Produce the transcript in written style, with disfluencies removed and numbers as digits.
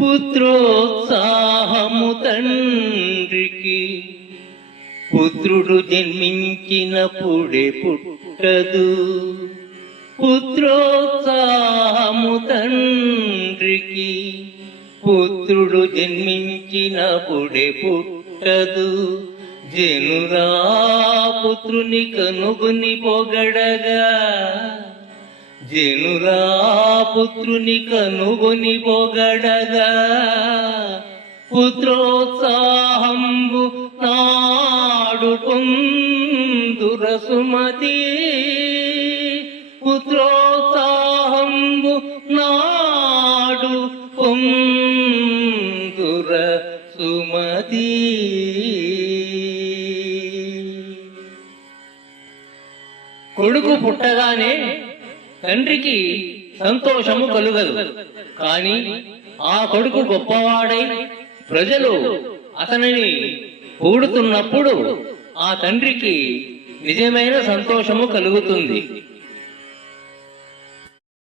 పుత్రోత్సాహము తండ్రికి పుత్రుడు జన్మించినప్పుడే పుట్టదు. పుత్రోత్సాహము తండ్రికి పుత్రుడు జన్మించినప్పుడే పుట్టదు. జనురా పుత్రుని కనుగొని పొగడగా, జనురా పుత్రుని కనుగొని పొగడగా, పుత్రోత్సాహంబు నాడు పొందుర సుమతి. పుత్రోత్సాహంబు నాడు పొందుర సుమతి. కొడుకు పుట్టగానే తండ్రికి సంతోషము కలుగదు. కాని ఆ కొడుకు గొప్పవాడై ప్రజలు అతనిని పొగుడుతున్నప్పుడు ఆ తండ్రికి నిజమైన సంతోషము కలుగుతుంది.